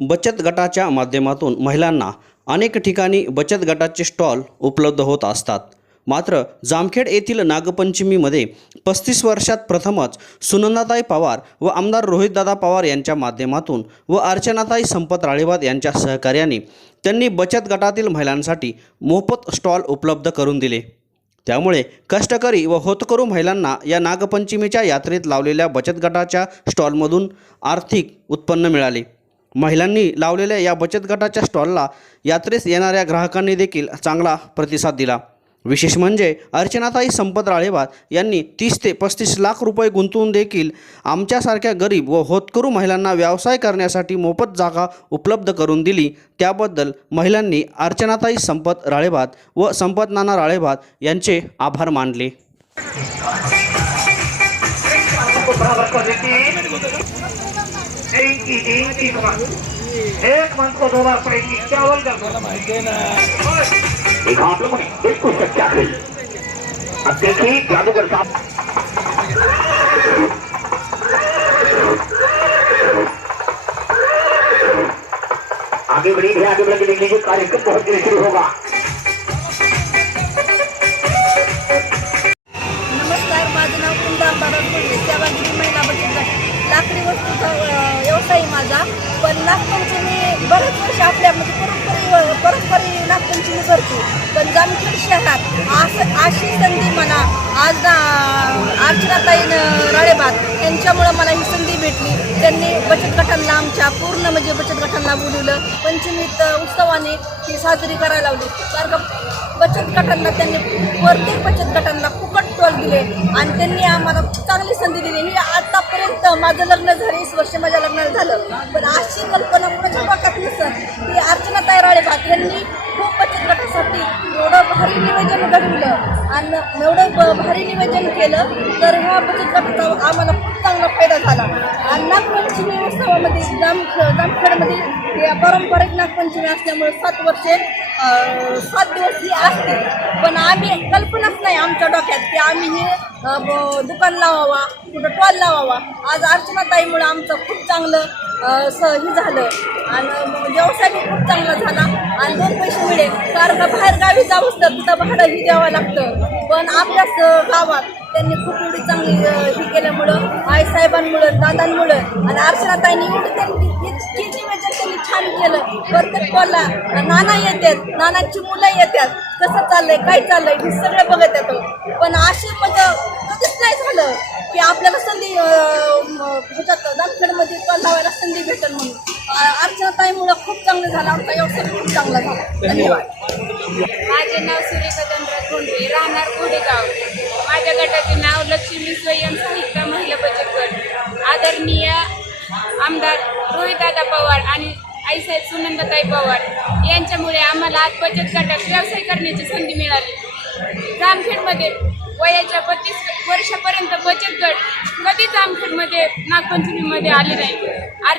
बचत गटाच्या माध्यमातून महिलांना अनेक ठिकाणी बचत गटाचे स्टॉल उपलब्ध होत असतात. मात्र जामखेड येथील नागपंचमीमध्ये पस्तीस वर्षात प्रथमच सुनंदाताई पवार व आमदार रोहितदादा पवार यांच्या माध्यमातून व अर्चनाताई संपत राळेवाद यांच्या सहकार्याने त्यांनी बचत गटातील महिलांसाठी मोफत स्टॉल उपलब्ध करून दिले. त्यामुळे कष्टकरी व होतकरू महिलांना या नागपंचमीच्या यात्रेत लावलेल्या बचत गटाच्या स्टॉलमधून आर्थिक उत्पन्न मिळाले. महिलांनी लावलेल्या या बचत गटाच्या स्टॉलला यात्रेस येणाऱ्या ग्राहकांनी देखील चांगला प्रतिसाद दिला. विशेष म्हणजे अर्चनाताई संपत राळेवाद यांनी तीस ते पस्तीस लाख रुपये गुंतवून देखील आमच्यासारख्या गरीब व होतकरू महिलांना व्यवसाय करण्यासाठी मोफत जागा उपलब्ध करून दिली. त्याबद्दल महिलांनी अर्चनाताई संपत राळेवाद व संपत नाना राळेवाद यांचे आभार मानले. एक की तीन तीन मान एक मन को दो बार पड़ेगी चावल का एक आप लोगों ने बिल्कुल सच्चा खेल अब देखिए जादूगर साहब आगे बढ़िए आगे बढ़ के देख लीजिए कार्यक्रम बहुत देर शुरू होगा। आज ना अर्चनाताई राळेबाग यांच्यामुळं मला ही संधी भेटली. त्यांनी बचत गटांना आमच्या पूर्ण म्हणजे बचत गटांना बोलवलं. पंचमीत उत्सवाने ही साजरी करायला लावली. कारण का बचत गटांना त्यांनी प्रत्येक बचत गटांना फुकट टोल दिले. आणि त्यांनी आम्हाला चांगली संधी दिली. मी आतापर्यंत माझं लग्न झालं वीस वर्ष माझ्या लग्नाला झालं. पण अशी कल्पना कुणाच्या डोक्यात नसत. की अर्चना तायराळे भात यांनी खूप एवढं भारी नियोजन घडवलं आणि एवढं भारी नियोजन केलं तर ह्या बचत गटाचा आम्हाला खूप चांगला फायदा झाला. आणि नागपंचमी उत्सवामध्ये जाम जामखेडमध्ये हे पारंपरिक नागपंचमी असल्यामुळे सात वर्षे सात दिवस ही असते. पण आम्ही कल्पनाच नाही आमच्या डोक्यात की आम्ही हे ब- दुकान लावावा कुठं टॉल लावावा. आज अर्चनाताईमुळे आमचं खूप चांगलं स हे झालं. आणि व्यवसाय बी खूप चांगला झाला. आणि दोन पैसे मिळेल. कारण बाहेर गावी जाऊच तर तिथं भाडं ही द्यावं लागतं. पण आपल्याच गावात त्यांनी खूप एवढी चांगली हे केल्यामुळं आईसाहेबांमुळं दादांमुळं आणि अर्चनाताईंनी एवढी त्यांनी इतकी त्यांनी छान केलं. प्रत्येक कॉलला नाना येतात नानांची मुलं येतात. कसं चाललंय काय चाललंय हे सगळं बघत येतो पण असे म्हणजे कधीच नाही झालं की आपल्याला संधी अं, ह्याच्यात दामखेडमध्ये लावायला संधी भेटेल म्हणून. अं, अर्चनाताईमुळं खूप चांगलं झालं आमचा व्यवसाय खूप चांगला झाला. धन्यवाद. माझे नाव सूर्यकदंद्र धोंडवे राहणार गोडेगाव माझ्या गटाचे नाव लक्ष्मी स्वयं आईसाहेब सुनंदाताई पवार यांच्यामुळे आम्हाला आज बचत गटात व्यवसाय करण्याची संधी मिळाली. जामखेडमध्ये वयाच्या बत्तीस वर्षापर्यंत बचत गट कधीच जामखेडमध्ये नागपंचमीमध्ये आले नाही. आर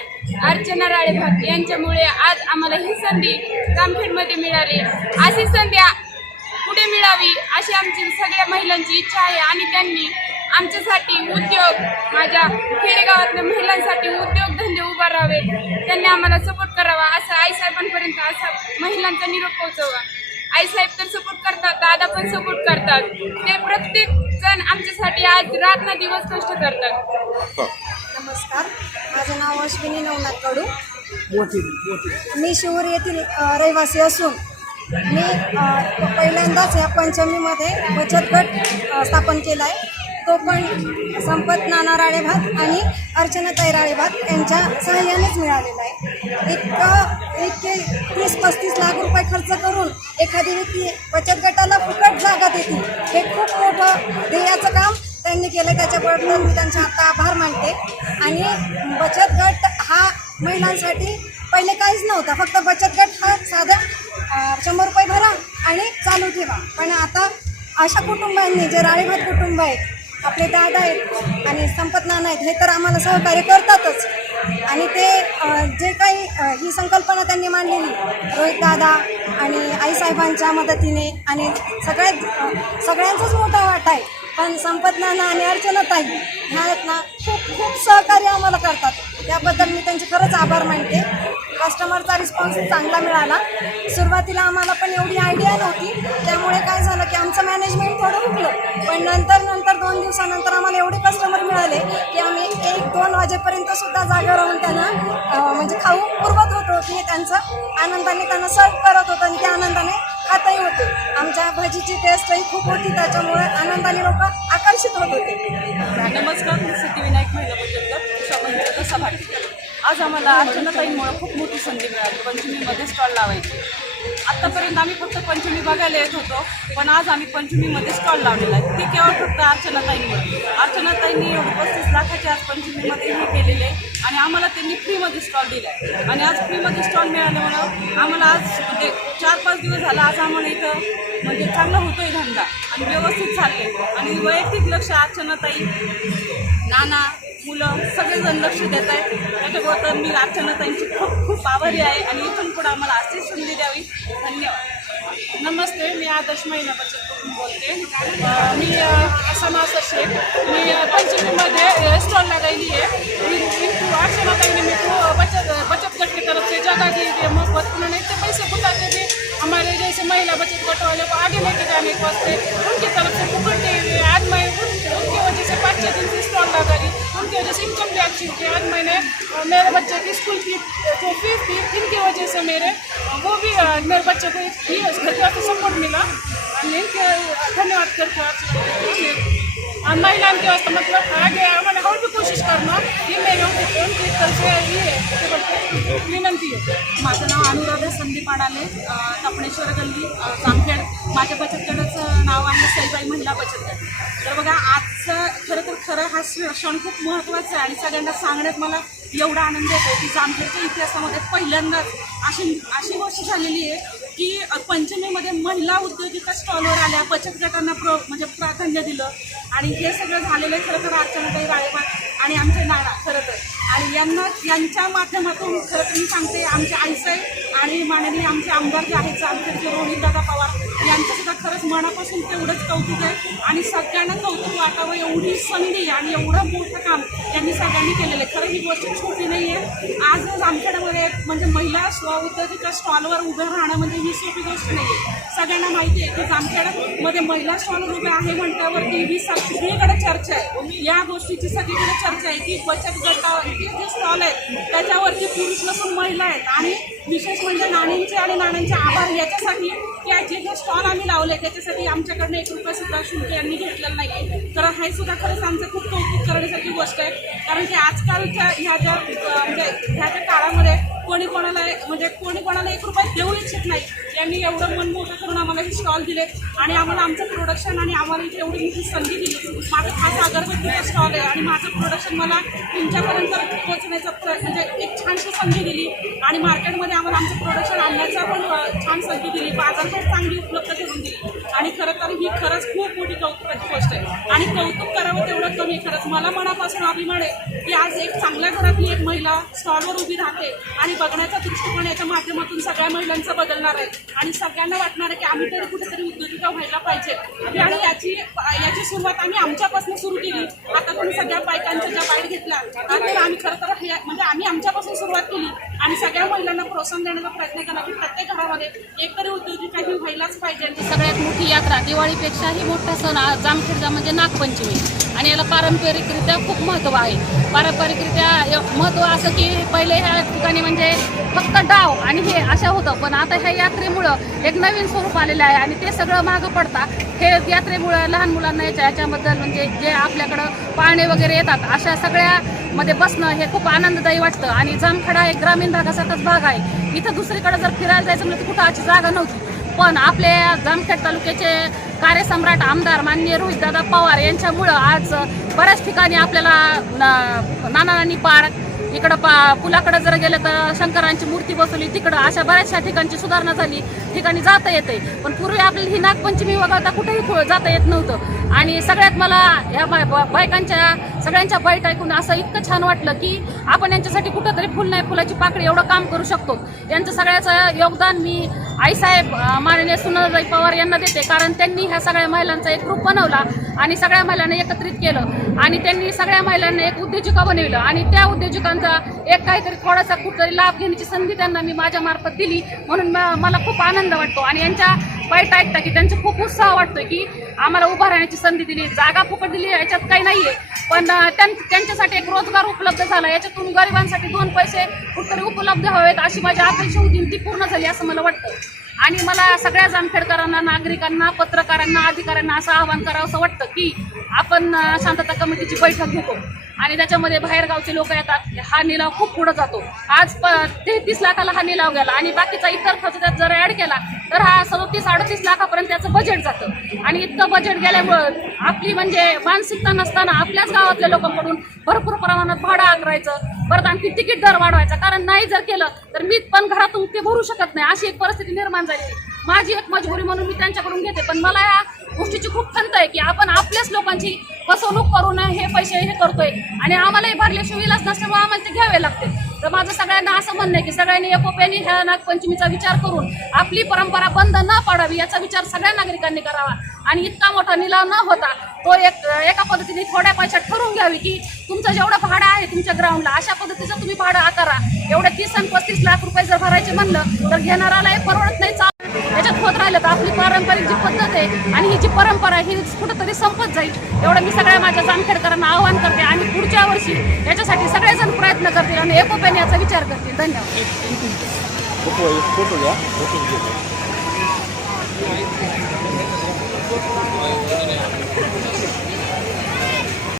अर्चना राळेभाग यांच्यामुळे आज आम्हाला ही संधी जामखेडमध्ये मिळाली. अशी संधी पुढे मिळावी अशी आमची सगळ्या महिलांची इच्छा आहे आणि त्यांनी आमच्यासाठी उद्योग माझ्या खेडेगावातल्या महिलांसाठी उद्योग उद्योगधंदे उभारावे त्यांनी आम्हाला सपोर्ट करावा. असं आईसाहेबांपर्यंत असा महिलांचा निरोप पोहोचवा. आईसाहेब तर सपोर्ट करतात दादा पण सपोर्ट करतात. ते प्रत्येक जण आमच्यासाठी आज रात ना दिवस कष्ट करतात. नमस्कार. माझं नाव अश्विनी नवनाथ कडू मी शिवूर येथील अ, रहिवासी असून मी अ, पहिल्यांदाच या पंचमीमध्ये बचत गट अ, स्थापन केला आहे. तो पण संपत नाना राळेभात आणि अर्चनाताई राळेभात यांच्या सहाय्यानेच मिळालेला आहे. इतकं इतके तीस पस्तीस लाख रुपये खर्च करून एखादी व्यक्ती बचत गटाला फुकट जागा देते हे खूप मोठं ध्येयाचं काम त्यांनी केलं. त्याच्याबद्दल मी त्यांचे आता आभार मानते. आणि बचत गट हा महिलांसाठी पहिले काहीच नव्हता. फक्त बचत गट हा साधा शंभर रुपये भरा आणि चालू ठेवा. पण आता अशा कुटुंबांनी जे राळेभात कुटुंब आहेत आपले दादा आहेत आणि संपत नाना आहेत हे तर आम्हाला सहकार्य करतातच. आणि ते जे काही ही संकल्पना त्यांनी मांडलेली रोहित दादा आणि आईसाहेबांच्या मदतीने आणि सगळ्यात सगळ्यांचाच मोठा वाटा आहे. पण संपत नाना आणि अर्चनाताई ह्या आहेत ना खूप खूप सहकार्य आम्हाला करतात. त्याबद्दल मी त्यांचे खरंच आभार मानते. कस्टमरचा रिस्पॉन्स चांगला मिळाला. सुरुवातीला आम्हाला पण एवढी आयडिया नव्हती. त्यामुळे काय झालं की आमचं मॅनेजमेंट थोडं उठलं पण नंतर नंतर दोन दिवसानंतर आम्हाला एवढे कस्टमर मिळाले की आम्ही एक दोन वाजेपर्यंत सुद्धा जागा राहून त्यांना म्हणजे खाऊ पुरवत होतो की त्यांचं. आनंदाने त्यांना सर्व करत होतं आणि त्या आनंदाने खातही होते. आमच्या भाजीची टेस्टही खूप होती. त्याच्यामुळे आनंदाने लोक आकर्षित होत होते. नमस्कार सिद्धिविनायक महिला बचत गट आज आम्हाला अर्चनाताईंमुळे खूप मोठी संधी मिळाली. पंचमीमध्ये स्टॉल लावायची. आत्तापर्यंत आम्ही फक्त पंचमी बघायला येत होतो पण आज आम्ही पंचमीमध्ये स्टॉल लावलेला आहे. ते केवळ फक्त अर्चनाताईंमुळे. अर्चनाताईंनी पस्तीस लाखाचे आज पंचमीमध्ये हे केलेले आहे आणि आम्हाला त्यांनी फ्रीमध्ये स्टॉल दिला आहे आणि आज फ्रीमध्ये स्टॉल मिळाल्यामुळं आम्हाला आज म्हणजे चार पाच दिवस झाला आज आम्हाला इथं म्हणजे चांगला होतोय धंदा आणि व्यवस्थित चालले आणि वैयक्तिक लक्ष अर्चनाताई नाना मुलं सगळेजण लक्ष देत आहेत. त्याच्यामुळे तर मी अर्चनाताईंची खूप खूप आभारी आहे आणि इथून पुढे आम्हाला अशीच संधी द्यावी. धन्यवाद. नमस्ते, मी आदर्श महिला बचत बोलते. मी समाज शेख मी पंचमीमध्ये स्टॉल लगाई है इन- इनको अर्चनाताई ने मेरे को बचत बचत गट की तरफ़ से जगह दी है मुफ़्त उन्होंने इतने पैसे बुताते थे हमारे जैसे महिला बचत गट वाले को आगे लेके जाने के वास्ते उनकी तरफ़ से पकड़ते दिन से स्टॉल उनकी वजह से इनकम भी अच्छी थी आज मैंने मेरे बच्चे की स्कूल की जो फीस थी इनकी वजह से मेरे वो भी मेरे बच्चे को ही घर के वास्ते सपोर्ट मिला। आणि इनके धन्यवाद करते हैं महिला महिलांके वास्ते मतलब आगे मैंने और भी कोशिश करना ये मेरे उनकी उनकी तरफ से ये है विनंती है। माझं नाव अनुराधा संदीप आडाले अ, तपणेश्वर गल्ली जामखेड. माझ्या बचत गटाचं नाव आहे सईबाई महिला बचत गट. तर बघा आजचं खरं तर खरं हा क्षण खूप महत्त्वाचा आहे आणि सगळ्यांना सांगण्यात मला एवढा आनंद येतो की जामखेडच्या इतिहासामध्ये पहिल्यांदाच अशी अशी गोष्ट झालेली आहे की पंचमीमध्ये महिला उद्योजिका स्टॉलवर आल्या बचत गटांना प्र म्हणजे प्राधान्य दिलं. आणि हे सगळं झालेलं आहे खरं तर अर्चनाताई राळेबाग आणि आमचे नाना खरं तर. आणि यांना यांच्या माध्यमातून खरं तर मी सांगते आमच्या आईसाहेब आणि माननीय आमचे आमदार जे आहेत जामखेडचे रोहितदादा पवार यांचं सुद्धा खरंच मनापासून तेवढंच कौतुक आहे. आणि सगळ्यांना कौतुक वाटावं एवढी संधी आणि एवढं मोठं काम त्यांनी सगळ्यांनी केलेलं आहे. खरं ही गोष्ट छोटी नाही आहे. आज आमच्याकडे म्हणजे महिला स्वउद्योजिका स्टॉलवर उभे राहणं म्हणजे ही सोपी गोष्ट नाही आहे. सगळ्यांना माहिती आहे की जामखेडमध्ये महिला स्टॉलवर उभे आहे म्हटल्यावरती ही सगळीकडे चर्चा आहे. या गोष्टीची सगळीकडे चर्चा आहे की बचत गटावर जे स्टॉल आहेत त्याच्यावरती पुरुष नसून महिला आहेत. आणि विशेष म्हणजे नाणींचे आणि नाण्यांचे आभार याच्यासाठी की जे हे स्टॉल आम्ही लावले त्याच्यासाठी आमच्याकडनं एक रुपया सुद्धा शुल्क यांनी घेतलेलं नाही आहे तर हे सुद्धा खरंच आमचं खूप कौतुक करण्यासारखी गोष्ट आहे. कारण की आजकालच्या ह्या ज्या कोणी कोणाला म्हणजे कोणी कोणाला एक रुपया देऊ इच्छित नाही. यांनी एवढं मन मोठं करून आम्हाला हे स्टॉल दिले आणि आम्हाला आमचं प्रोडक्शन आणि आम्हाला इथे एवढी मोठी संधी दिली. माझं खास अगरबत्तीचा स्टॉल आहे आणि माझं प्रोडक्शन मला तुमच्यापर्यंत पोहोचण्याचा म्हणजे एक छानशी संधी दिली. आणि मार्केटमध्ये आम्हाला आमचं प्रोडक्शन आणण्याचा पण छान संधी दिली. बाजारपेठ चांगली उपलब्ध करून दिली. आणि खरं तर ही खरंच खूप मोठी कौतुकाची गोष्ट आहे. आणि कौतुक करावं तेवढं कमी खरंच मला मनापासून अभिमान आहे की आज एक चांगल्या घरातली एक महिला स्टॉलवर उभी राहते आणि बघण्याचा दृष्टिकोन याच्या माध्यमातून सगळ्या महिलांचा बदलणार आहे. आणि सगळ्यांना वाटणार आहे की आम्ही तरी कुठेतरी उद्योजिका व्हायला पाहिजे. आणि याची याची सुरुवात आम्ही आमच्यापासून सुरू केली. आता तुम्ही सगळ्या बायकांच्या ज्या बाईट घेतल्या तर आम्ही खरं तर हे म्हणजे आम्ही आमच्यापासून सुरुवात केली. आणि सगळ्या महिलांना प्रोत्साहन देण्याचा प्रयत्न केला की प्रत्येक घरामध्ये एक तरी उद्योजिका ही व्हायलाच पाहिजे. सगळ्यात मोठी यात्रा दिवाळीपेक्षाही मोठा सण हा जामखेडचा म्हणजे नागपंचमी. आणि याला पारंपरिकरित्या खूप महत्त्व आहे. पारंपरिकरित्या य- महत्त्व असं की पहिले ह्या ठिकाणी म्हणजे फक्त डाव आणि हे अशा होतं. पण आता ह्या यात्रेमुळं एक नवीन स्वरूप आलेलं आहे आणि ते सगळं मागं पडता हे यात्रेमुळं लहान मुलांना याच्या याच्याबद्दल म्हणजे जे आपल्याकडं पाळणे वगैरे येतात अशा सगळ्यामध्ये बसणं हे खूप आनंददायी वाटतं. आणि जामखेडा एक ग्रामीण भागासारखाच भाग आहे. इथं दुसरीकडे जर फिरायला जायचं म्हणजे तर कुठं अशी जागा नव्हती. पण आपले जामखेड तालुक्याचे कार्यसम्राट आमदार माननीय रोहितदादा पवार यांच्यामुळं आज बऱ्याच ठिकाणी आपल्याला नाना नानी पार्क इकडं पा पुलाकडं जर गेलं तर शंकरांची मूर्ती बसवली तिकडं अशा बऱ्याचशा ठिकाणची सुधारणा झाली. ठिकाणी जाता येते. पण पूर्वी आपल्याला ही नागपंचमी वगळता कुठेही जाता येत नव्हतं. आणि सगळ्यात मला या बाय ब- बायकांच्या सगळ्यांच्या बाईट ऐकून असं इतकं छान वाटलं की आपण यांच्यासाठी कुठंतरी फुल नाही फुलाची पाकळी एवढं काम करू शकतो. यांचं सगळ्याचं योगदान मी आईसाहेब माननीय सुनंदाई पवार यांना देते. कारण त्यांनी ह्या सगळ्या महिलांचा एक ग्रुप बनवला आणि सगळ्या महिलांना एकत्रित केलं. आणि त्यांनी सगळ्या महिलांना एक उद्योजिका बनविलं. आणि त्या उद्योजकांचा एक काहीतरी थोडासा कुठतरी लाभ घेण्याची संधी त्यांना मी माझ्या मार्फत दिली. म्हणून मला खूप आनंद वाटतो आणि यांच्या वाईट ऐकता की त्यांचा खूप उत्साह वाटतोय की आम्हाला उभा राहण्याची संधी दिली. जागा फुकट दिली याच्यात काही नाहीये. पण त्यां- त्यांच्यासाठी एक रोजगार उपलब्ध झाला. याच्यातून गरिबांसाठी दोन पैसे कुठतरी उपलब्ध हवेत अशी माझी अपेक्षा होती ती पूर्ण झाली असं मला वाटतं. आणि मला सगळ्या जामखेडकरांना नागरिकांना पत्रकारांना अधिकाऱ्यांना असं आवाहन करावंसं वाटतं की आपण शांतता कमिटीची बैठक घेतो. आणि त्याच्यामध्ये बाहेरगावचे लोक येतात. हा निलाव खूप पुढे जातो. आज प तेहतीस लाखाला हा निलाव गेला आणि बाकीचा इतर खर्च त्यात जर ॲड केला तर हा सदतीस अडतीस लाखापर्यंत त्याचं बजेट जातं. आणि इतकं बजेट गेल्यामुळं आपली म्हणजे मानसिकता नसताना आपल्याच गावातल्या लोकांकडून भरपूर प्रमाणात भाडं आकारायचं परत आणखी तिकीट दर वाढवायचा. कारण नाही जर केलं तर मी पण घरातून ते भरू शकत नाही. अशी एक परिस्थिती निर्माण झाली माझी एक मजबुरी म्हणून मी त्यांच्याकडून घेते पण मला या गोष्टीची खूप खंत आहे की आपण आपल्याच लोकांची फसवणूक करून हे पैसे हे करतोय. आणि आम्हालाही भरल्याशिवाय इलाज नसल्यामुळे आम्हाला ते घ्यावे लागते. तर माझं सगळ्यांना असं म्हणणं आहे की सगळ्यांनी एकोप्याने ह्या नागपंचमीचा विचार करून आपली परंपरा बंद न पाडावी याचा विचार सगळ्या नागरिकांनी करावा. आणि इतका मोठा निलाव न होता तो एक एका पद्धतीने थोड्या पैशात ठरवून घ्यावी की तुमचं जेवढं भाडं आहे तुमच्या ग्राउंडला अशा पद्धतीचं तुम्ही भाडं आकारा. एवढं तीस आणि पस्तीस लाख रुपये जर भरायचे म्हणलं तर घेणाराला हे परवडत नाही चाल. याच्यात होत राहिलं तर आपली पारंपरिक जी पद्धत आहे आणि ही जी परंपरा आहे ही कुठंतरी संपत जाईल. एवढं मी सगळ्या माझ्या जामखेडकरांना आवाहन करते आणि पुढच्या वर्षी याच्यासाठी सगळेजण प्रयत्न करतील आणि एकोप्याने याचा विचार करतील. धन्यवाद.